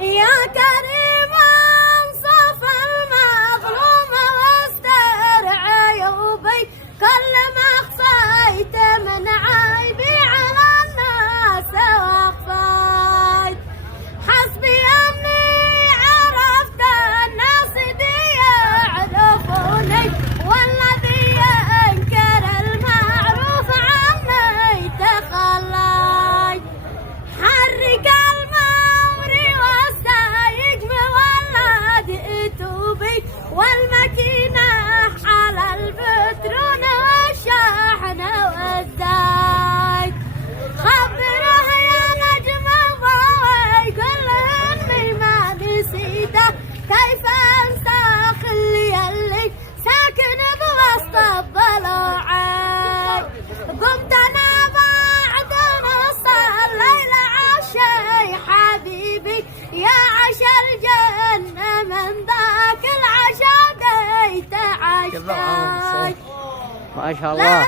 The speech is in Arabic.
يا كريم انصف المظلوم واستر عيوبي كل ما خفيت من عيبي على الناس واخفيت حسبي اني عرفت الناس دي يعرفوني والذي ينكر المعروف عني تخليت حرك الممر والسايق مولد اتوبي والماكينة على البترون والشاحن والزايد خبره يا نجم ضوي كلهن ما نسيته كيف انسى خلي اللي ساكن بوسط الضلوعين قمت انا بعد نص الليل عشي حبيبي يا عشا الجنة من ذاك العشا ديت عشاي ما شاء الله.